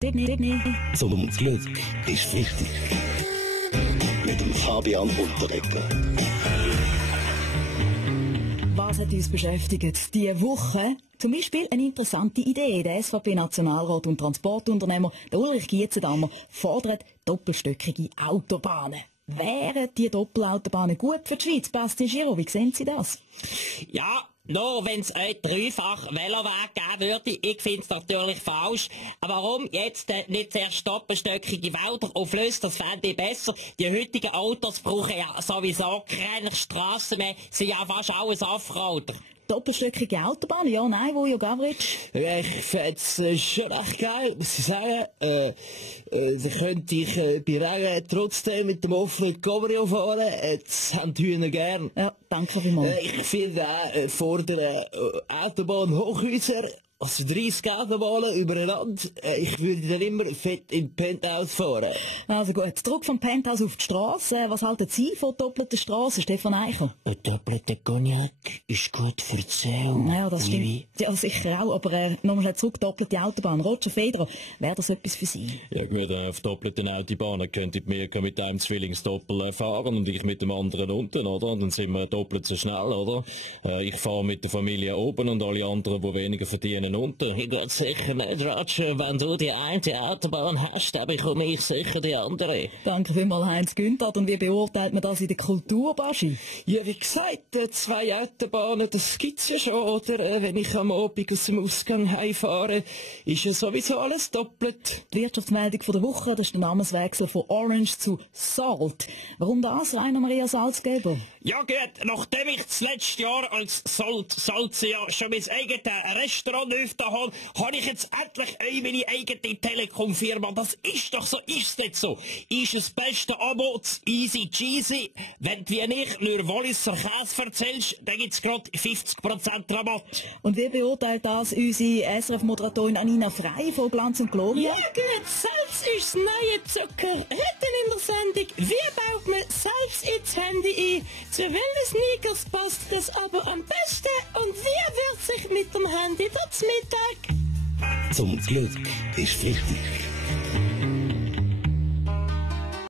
Sondern das Glück ist wichtig. Mit dem Fabian Unterreger. Was hat uns beschäftigt diese Woche? Zum Beispiel eine interessante Idee. Der SVP-Nationalrat und Transportunternehmer der Ulrich Gietzendamer fordert doppelstöckige Autobahnen. Wären die Doppelautobahnen gut für die Schweiz? Bastien Giro, wie sehen Sie das? Ja, nur wenn es ein dreifach Veloweg geben würde. Ich finde es natürlich falsch. Aber warum jetzt nicht zuerst doppelstöckige Wälder und Flüsse? Das fände ich besser. Die heutigen Autos brauchen ja sowieso keine Strassen mehr. Sind ja fast alles Offroader. Doppelstöckige Autobahnen? Ja, nein, wo ja Gavritsch? Ich fände es schon echt geil, muss ich sagen. Da könnte ich bei Regen trotzdem mit dem offenen Cabrio fahren. Das haben die Hühner gern. Ja, danke vielmals. Ich finde auch, fordern Autobahnhochhäuser, also 30 Autobahnen übereinander. Ich würde dann immer fett im Penthouse fahren. Also gut, Druck vom Penthouse auf die Strasse. Was halten Sie von doppelter Strasse, Stefan Eichel? Ein doppelter Cognac ist gut für die Seele. Ja, das stimmt. Ja, sicher auch, aber nochmal schnell zurück, doppelte Autobahn. Roger Federer, wäre das etwas für Sie? Ja gut, auf doppelten Autobahnen könnte mir mit einem Zwillingsdoppel fahren und ich mit dem anderen unten, oder? Und dann sind wir doppelt so schnell, oder? Ich fahre mit der Familie oben und alle anderen, die weniger verdienen, unten. Ich gehe sicher nicht, Roger. Wenn du die eine Autobahn hast, dann bekomme ich sicher die andere. Danke vielmals, Heinz Günther. Und wie beurteilt man das in der Kultur, Baschi? Ja, wie gesagt, 2 Autobahnen, das gibt's ja schon, oder? Wenn ich am Abend aus dem Ausgang heimfahre, ist ja sowieso alles doppelt. Die Wirtschaftsmeldung von der Woche, das ist der Namenswechsel von Orange zu Salt. Warum das, Rainer Maria Salzgeber? Ja gut, nachdem ich das letzte Jahr als Salzia schon mein eigenes Restaurant öffnen habe, habe ich jetzt endlich meine eigene Telekom-Firma. Das ist doch so, ist es nicht so? Ist das beste Abo, das easy cheesy. Wenn du wie ich nur Walliser Käse erzählst, dann gibt's gerade 50% Rabatt. Und wie beurteilt das unsere SRF-Moderatorin Anina Frey von Glanz und Gloria? Ja gut, Salz ist das neue Zucker. Heute in der Sendung, wie baut man Salz ins Handy ein? Zu welchen Sneakers passt das aber am besten? Und wie wird sich mit dem Handy das Mittag? Zum Glück ist wichtig.